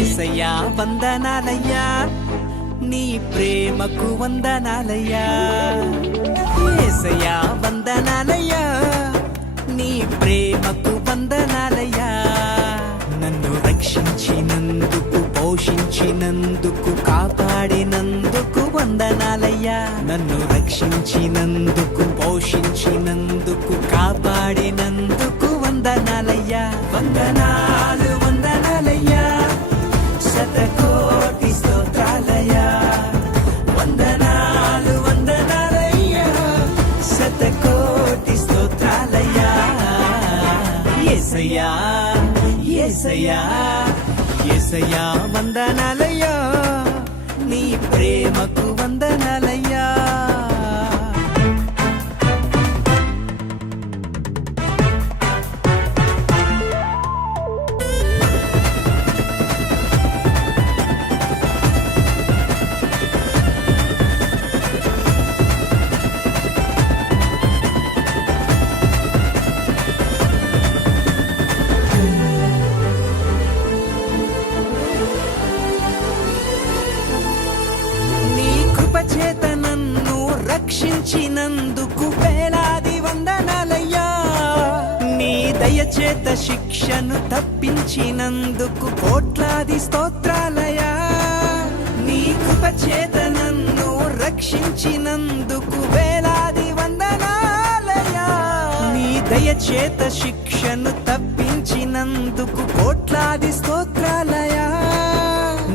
యేసయ్యా వందనాలయ్యా నీ ప్రేమకు వందనాలయ్యా యేసయ్యా వందనాలయ్యా నీ ప్రేమకు వందనాలయ్యా నన్ను రక్షించినందుకు పోషించినందుకు కాపాడినందుకు వందనాలయ్యా నన్ను రక్షించినందుకు పోషించినందుకు కాపాడినందుకు వందనాలయ్యా వందనాలు వందనాలయ్యా శతకోటి స్తోత్రాలయ్యా వందనాలు వందనాలయ్యా శతకోటి స్తోత్రాలయ్యా యేసయ్యా యేసయ్యా యేసయ్యా వందనాలయ్యా నీ ప్రేమకు వందనాలయ్యా చేత నన్ను రక్షించినందుకు వేలాది వందనాలయ్యా నీ దయచేత శిక్షను తప్పించినందుకు కోట్లాది స్తోత్రాలయ్యా నీ కృప చేత నన్ను రక్షించినందుకు వేలాది వందనాలయ్యా నీ దయచేత శిక్షను తప్పించినందుకు కోట్లాది స్తోత్రాలయ్యా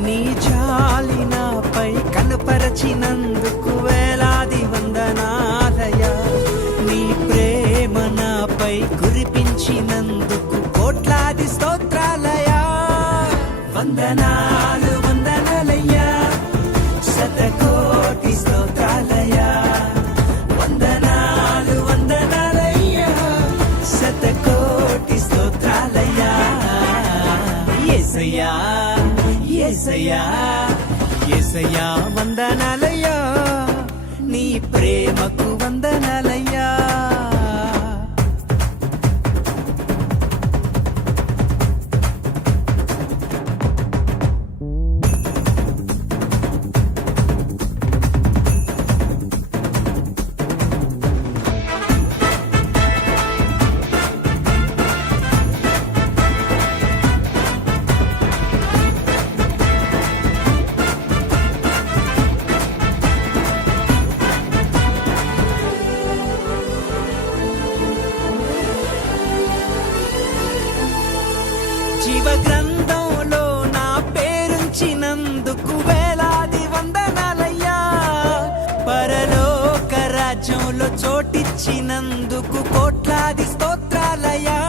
నీ జాలి నాపై కనపరచినందుకు వేలాది వందనాలయ్యా నీ ప్రేమ నాపై కురిపించినందుకు కోట్లాది స్తోత్రాలయ్యా వందనాలు వందనాలయ్యా శతకోటి స్తోత్రాలయ్యా వందనాలు వందనాలయ్యా శతకోటి స్తోత్రాలయ్యా యేసయ్యా యేసయ్యా యేసయ్యా వందనాలయ్యా నీ ప్రేమకు వందనాలయ్యా జీవ గ్రంథంలో నా పేరుంచినందుకు వేలాది వందనాలయ్యా పరలోక రాజ్యంలో చోటిచ్చినందుకు కోట్లాది స్తోత్రాలయ్యా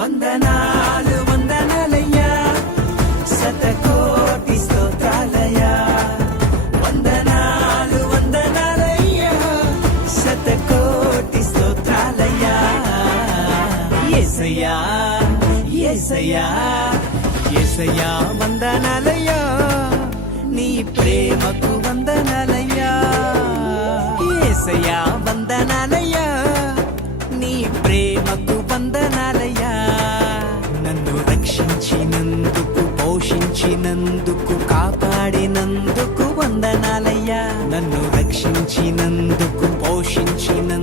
వందనాలు వందనాలయ్యా శతకోటి స్తోత్రాలయ్యా వందనాలు వందనాలయ్యా శతకోటి స్తోత్రాలయ్యా యేసయ్యా యేసయ్యా యేసయ్యా వందనాలయ్యా నీ ప్రేమకు వందనాలయ్యా యేసయ్యా వందనాలయ్యా నీ ప్రేమకు వందనాలయ్యా నన్ను రక్షించినందుకు పోషించినందుకు కాపాడినందుకు వందనాలయ్యా నన్ను రక్షించినందుకు పోషించినందుకు